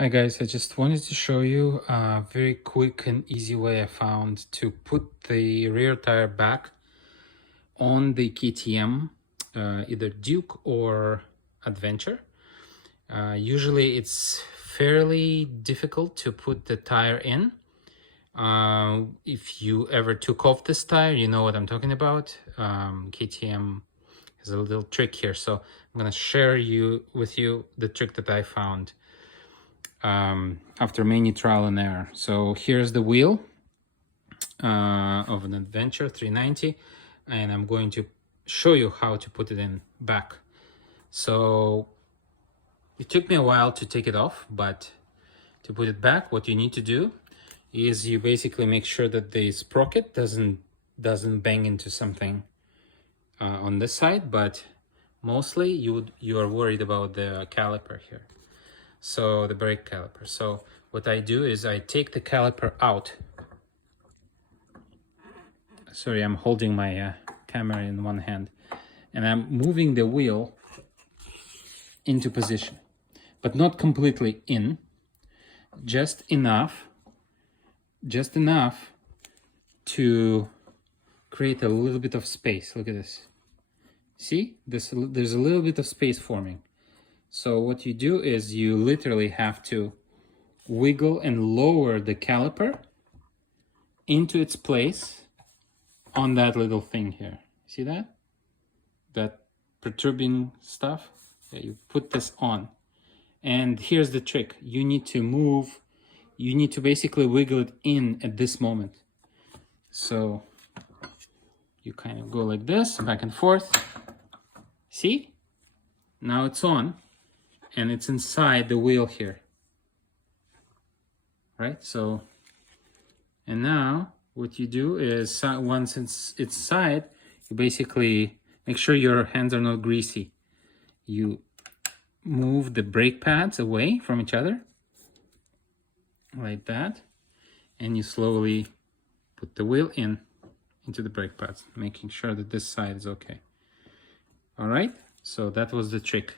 Hi guys, I just wanted to show you a very quick and easy way I found to put the rear tire back on the KTM, either Duke or Adventure. Usually it's fairly difficult to put the tire in. If you ever took off this tire, you know what I'm talking about. KTM has a little trick here, so I'm gonna share with you the trick that I found after many trial and error. So here's the wheel of an Adventure 390, and I'm going to show you how to put it in back. So it took me a while to take it off, but to put it back, what you need to do is you basically make sure that the sprocket doesn't bang into something on this side, but mostly you are worried about the caliper here. So the brake caliper. So what I do is I take the caliper out. Sorry, I'm holding my camera in one hand, and I'm moving the wheel into position, but not completely in, just enough to create a little bit of space. Look at this. See, there's a little bit of space forming. So what you do is you literally have to wiggle and lower the caliper into its place on that little thing here. See that? That protruding stuff? Yeah, you put this on. And here's the trick. You need to basically wiggle it in at this moment. So you kind of go like this, back and forth. See? Now it's on. And it's inside the wheel here, right? So, and now what you do is once it's inside, you basically make sure your hands are not greasy. You move the brake pads away from each other, like that, and you slowly put the wheel into the brake pads, making sure that this side is okay. All right, so that was the trick.